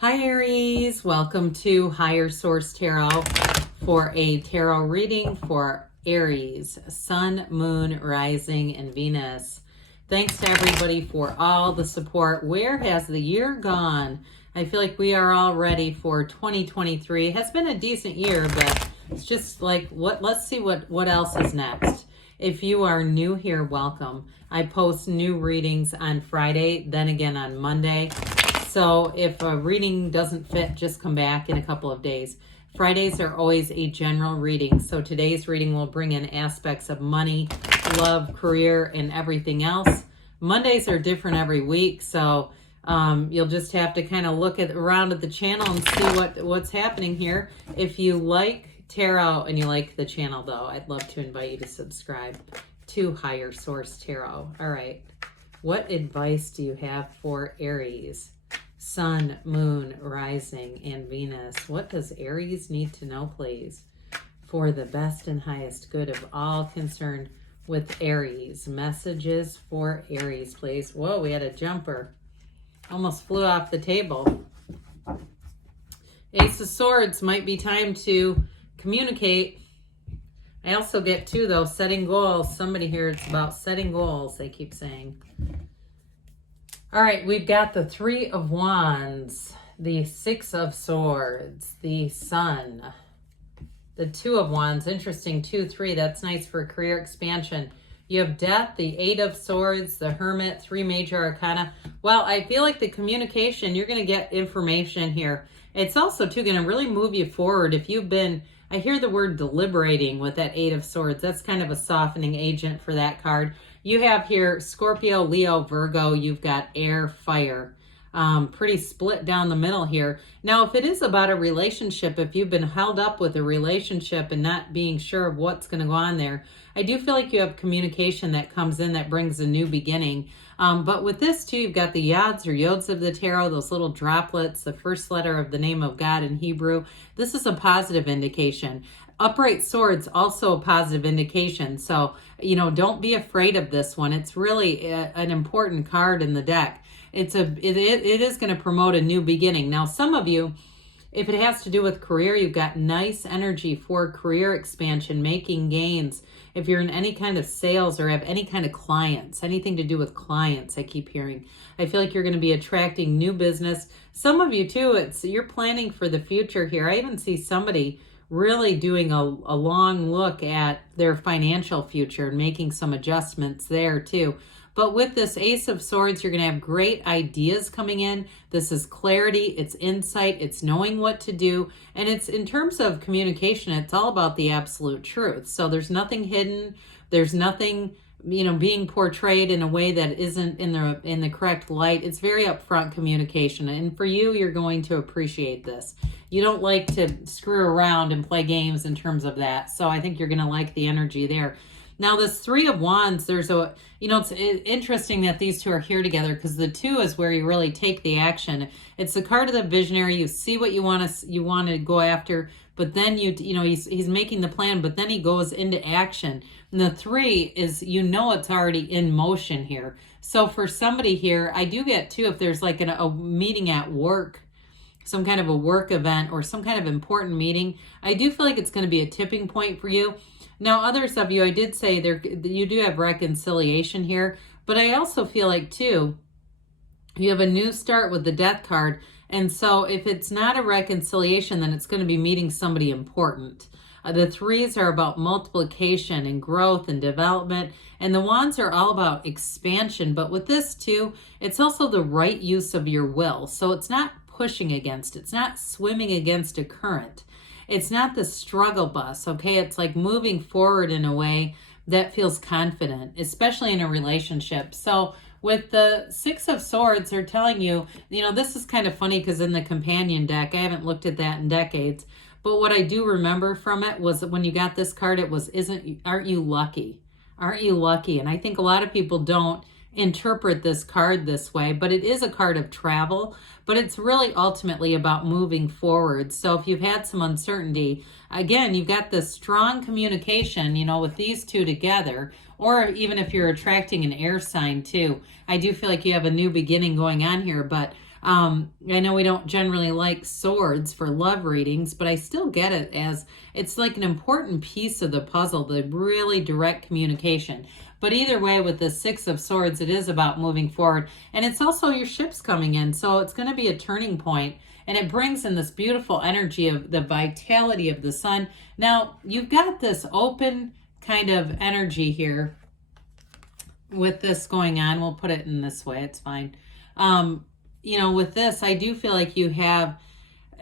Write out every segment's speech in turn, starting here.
Hi Aries, welcome to Higher Source Tarot for a tarot reading for Aries, Sun, Moon, Rising, and Venus. Thanks to everybody for all the support. Where has the year gone? I feel like we are all ready for 2023. It has been a decent year, but it's just like, let's see what else is next. If you are new here, welcome. I post new readings on Friday, then again on Monday. So if a reading doesn't fit, just come back in a couple of days. Fridays are always a general reading. So today's reading will bring in aspects of money, love, career, and everything else. Mondays are different every week. So you'll just have to kind of look around at the channel and see what's happening here. If you like tarot and you like the channel though, I'd love to invite you to subscribe to Higher Source Tarot. All right. What advice do you have for Aries? Sun, Moon, Rising, and Venus. What does Aries need to know, please, for the best and highest good of all concerned with Aries? Messages for Aries, please. Whoa, we had a jumper. Almost flew off the table. Ace of Swords, might be time to communicate. I also get two, though, setting goals. Somebody here, it's about setting goals, they keep saying. All right, we've got the Three of Wands, the Six of Swords, the Sun, the Two of Wands. Interesting, 2, 3. That's nice for career expansion. You have Death, the Eight of Swords, the Hermit, 3 major arcana. Well, I feel like the communication, you're going to get information here. It's also, too, going to really move you forward. If you've been, I hear the word deliberating with that Eight of Swords. That's kind of a softening agent for that card. You have here Scorpio, Leo, Virgo. You've got air, fire. Pretty split down the middle here. Now, if it is about a relationship, if you've been held up with a relationship and not being sure of what's going to go on there, I do feel like you have communication that comes in that brings a new beginning. But with this too, you've got the yods or yods of the tarot, those little droplets, the first letter of the name of God in Hebrew. This is a positive indication. Upright swords, also a positive indication. So, don't be afraid of this one. It's really an important card in the deck. It is going to promote a new beginning. Now, some of you, if it has to do with career, you've got nice energy for career expansion, making gains. If you're in any kind of sales or have any kind of clients, anything to do with clients, I keep hearing. I feel like you're going to be attracting new business. Some of you too, you're planning for the future here. I even see somebody really doing a long look at their financial future and making some adjustments there too. But with this Ace of Swords, you're going to have great ideas coming in. This is clarity, it's insight, it's knowing what to do. And it's in terms of communication, it's all about the absolute truth. So there's nothing hidden. There's nothing, being portrayed in a way that isn't in the correct light. It's very upfront communication. And for you, you're going to appreciate this. You don't like to screw around and play games in terms of that. So I think you're going to like the energy there. Now, this Three of Wands, it's interesting that these two are here together because the 2 is where you really take the action. It's the card of the visionary. You see what you want to go after, but then he's making the plan, but then he goes into action. And the 3 is, it's already in motion here. So for somebody here, I do get too, if there's like a meeting at work, some kind of a work event or some kind of important meeting, I do feel like it's going to be a tipping point for you. Now, others of you, I did say you do have reconciliation here, but I also feel like, too, you have a new start with the Death card, and so if it's not a reconciliation, then it's going to be meeting somebody important. The 3s are about multiplication and growth and development, and the Wands are all about expansion, but with this, too, it's also the right use of your will, so it's not pushing against, it's not swimming against a current. It's not the struggle bus, okay? It's like moving forward in a way that feels confident, especially in a relationship. So with the Six of Swords, they're telling you, this is kind of funny because in the companion deck, I haven't looked at that in decades, but what I do remember from it was that when you got this card, it was, aren't you lucky? Aren't you lucky? And I think a lot of people don't interpret this card this way, but it is a card of travel, but it's really ultimately about moving forward. So if you've had some uncertainty, again, you've got this strong communication, with these two together, or even if you're attracting an air sign too, I do feel like you have a new beginning going on here, but I know we don't generally like swords for love readings, but I still get it as it's like an important piece of the puzzle, the really direct communication. But either way, with the Six of Swords, it is about moving forward. And it's also your ship's coming in. So it's going to be a turning point. And it brings in this beautiful energy of the vitality of the sun. Now, you've got this open kind of energy here with this going on. We'll put it in this way. It's fine. You know, with this, I do feel like you have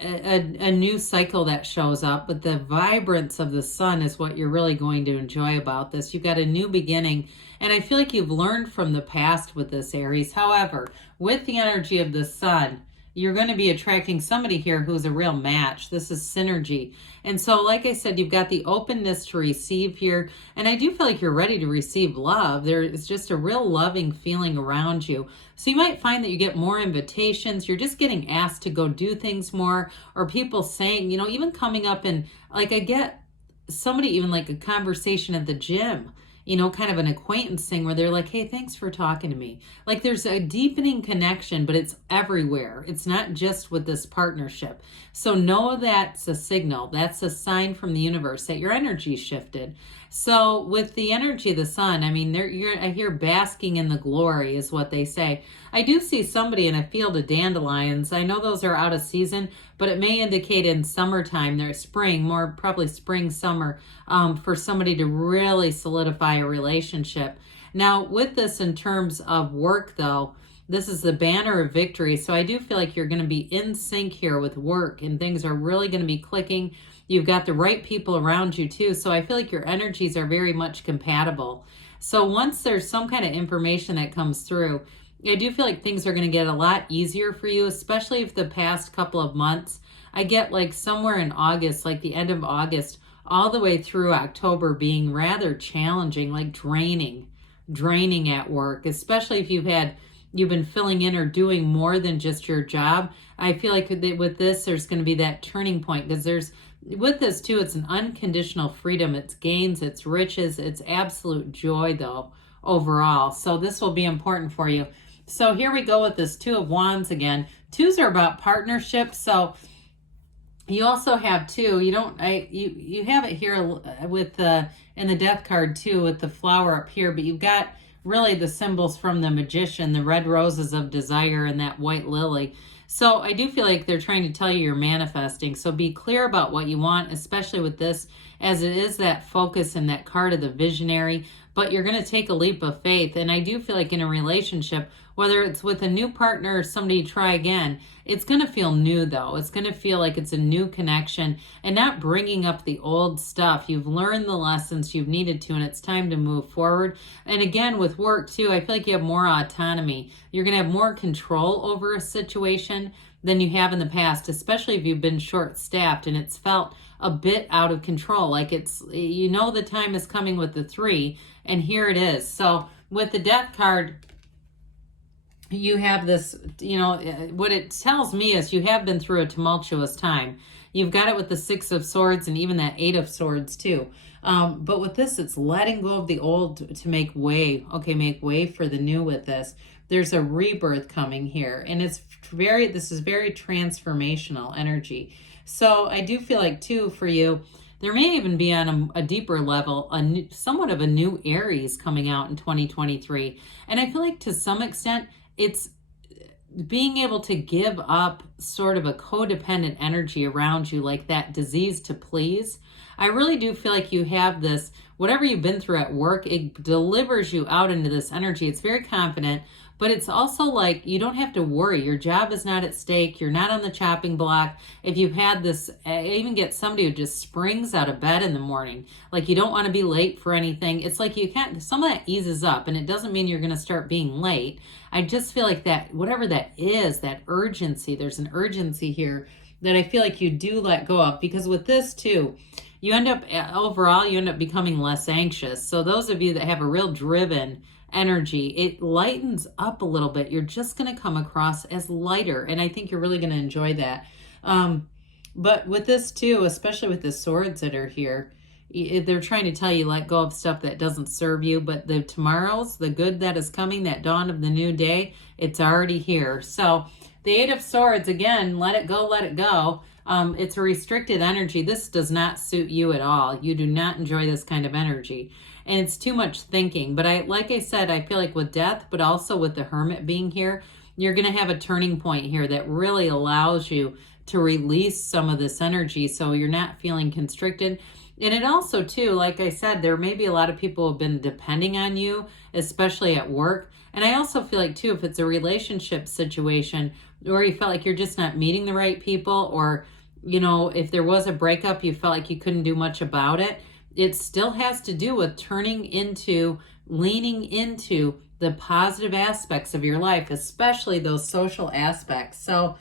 a new cycle that shows up, but the vibrance of the sun is what you're really going to enjoy about this. You've got a new beginning, and I feel like you've learned from the past with this, Aries. However, with the energy of the sun, you're going to be attracting somebody here who's a real match. This is synergy. And so, like I said, you've got the openness to receive here. And I do feel like you're ready to receive love. There is just a real loving feeling around you. So you might find that you get more invitations. You're just getting asked to go do things more, or people saying, you know, even coming up and like I get somebody even like a conversation at the gym, you know, kind of an acquaintance thing where they're like, hey, thanks for talking to me. Like there's a deepening connection, but it's everywhere. It's not just with this partnership. So know that's a signal. That's a sign from the universe that your energy shifted. So with the energy of the sun, I mean, I hear basking in the glory is what they say. I do see somebody in a field of dandelions. I know those are out of season, but it may indicate in summertime, they're spring, more probably spring, summer, for somebody to really solidify a relationship. Now, with this in terms of work, though, this is the banner of victory. So I do feel like you're going to be in sync here with work, and things are really going to be clicking. You've got the right people around you too. So I feel like your energies are very much compatible. So once there's some kind of information that comes through, I do feel like things are going to get a lot easier for you, especially if the past couple of months, I get like somewhere in August, like the end of August, all the way through October being rather challenging, like draining at work, especially if you've been filling in or doing more than just your job. I feel like with this, there's going to be that turning point, because with this too, it's an unconditional freedom. It's gains, it's riches, it's absolute joy though, overall. So this will be important for you. So here we go with this Two of Wands again. Twos are about partnerships. So you also have two. You have it here with in the Death card too, with the flower up here, but you've got really the symbols from the Magician, the red roses of desire and that white lily. So I do feel like they're trying to tell you you're manifesting. So be clear about what you want, especially with this, as it is that focus and that card of the visionary. But you're going to take a leap of faith. And I do feel like in a relationship, whether it's with a new partner or somebody to try again, it's going to feel new though. It's going to feel like it's a new connection and not bringing up the old stuff. You've learned the lessons you've needed to, and it's time to move forward. And again, with work too, I feel like you have more autonomy. You're going to have more control over a situation than you have in the past, especially if you've been short-staffed and it's felt a bit out of control. Like it's, you know, the time is coming with the 3, and here it is. So with the Death card, you have this, you know, what it tells me is you have been through a tumultuous time. You've got it with the 6 of Swords and even that 8 of Swords too. But with this, it's letting go of the old to make way. Okay, make way for the new with this. There's a rebirth coming here, and this is very transformational energy. So I do feel like too, for you, there may even be on a deeper level, somewhat of a new Aries coming out in 2023. And I feel like to some extent, it's being able to give up sort of a codependent energy around you, like that disease to please. I really do feel like you have this, whatever you've been through at work, it delivers you out into this energy. It's very confident, but it's also like you don't have to worry. Your job is not at stake. You're not on the chopping block. If you've had this, I even get somebody who just springs out of bed in the morning. Like you don't want to be late for anything. It's like you can't, some of that eases up, and it doesn't mean you're going to start being late. I just feel like that, whatever that is, that urgency, there's an urgency here that I feel like you do let go of, because with this too, you end up becoming less anxious. So those of you that have a real driven energy, it lightens up a little bit. You're just going to come across as lighter, and I think you're really going to enjoy that. But with this too, especially with the swords that are here, they're trying to tell you let go of stuff that doesn't serve you, but the tomorrows, the good that is coming, that dawn of the new day, it's already here. So The Eight of Swords, again, let it go, let it go. It's a restricted energy. This does not suit you at all. You do not enjoy this kind of energy. And it's too much thinking. But like I said, I feel like with death, but also with the Hermit being here, you're going to have a turning point here that really allows you to release some of this energy so you're not feeling constricted. And it also, too, like I said, there may be a lot of people who have been depending on you, especially at work. And I also feel like, too, if it's a relationship situation or you felt like you're just not meeting the right people, or, you know, if there was a breakup, you felt like you couldn't do much about it, it still has to do with leaning into the positive aspects of your life, especially those social aspects. So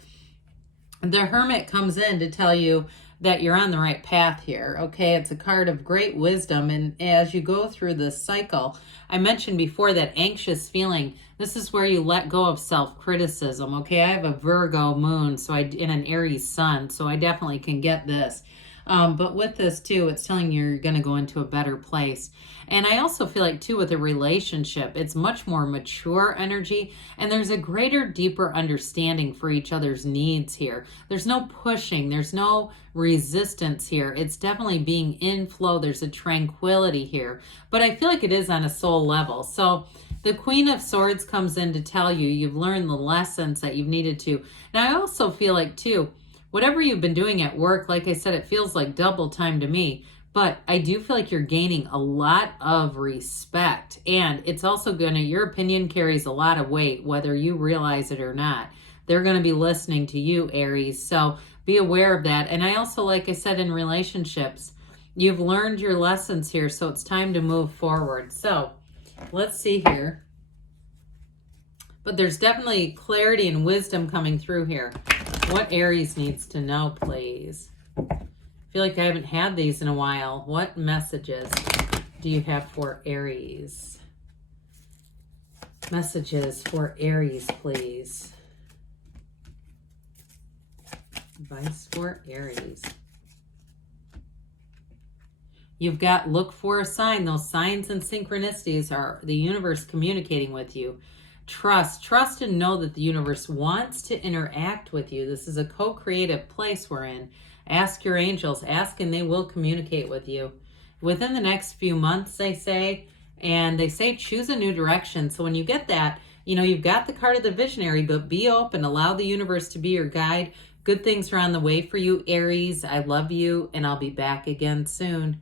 the Hermit comes in to tell you that you're on the right path here, okay? It's a card of great wisdom, and as you go through this cycle, I mentioned before that anxious feeling, this is where you let go of self-criticism, okay? I have a Virgo moon in an Aries sun, so I definitely can get this. But with this, too, it's telling you you're going to go into a better place. And I also feel like, too, with a relationship, it's much more mature energy, and there's a greater, deeper understanding for each other's needs here. There's no pushing. There's no resistance here. It's definitely being in flow. There's a tranquility here. But I feel like it is on a soul level. So the Queen of Swords comes in to tell you you've learned the lessons that you've needed to. Now, I also feel like, too, whatever you've been doing at work, like I said, it feels like double time to me. But I do feel like you're gaining a lot of respect. And it's also your opinion carries a lot of weight, whether you realize it or not. They're going to be listening to you, Aries. So be aware of that. And I also, like I said, in relationships, you've learned your lessons here. So it's time to move forward. So let's see here. But there's definitely clarity and wisdom coming through here. What Aries needs to know, please? I feel like I haven't had these in a while. What messages do you have for Aries? Messages for Aries, please. Advice for Aries. You've got look for a sign. Those signs and synchronicities are the universe communicating with you. Trust and know that the universe wants to interact with you. This is a co-creative place we're in. Ask your angels, ask, and they will communicate with you within the next few months, they say. And they say choose a new direction. So when you get that, you know, you've got the card of the visionary, but be open, allow the universe to be your guide. Good things are on the way for you, Aries. I love you, and I'll be back again soon.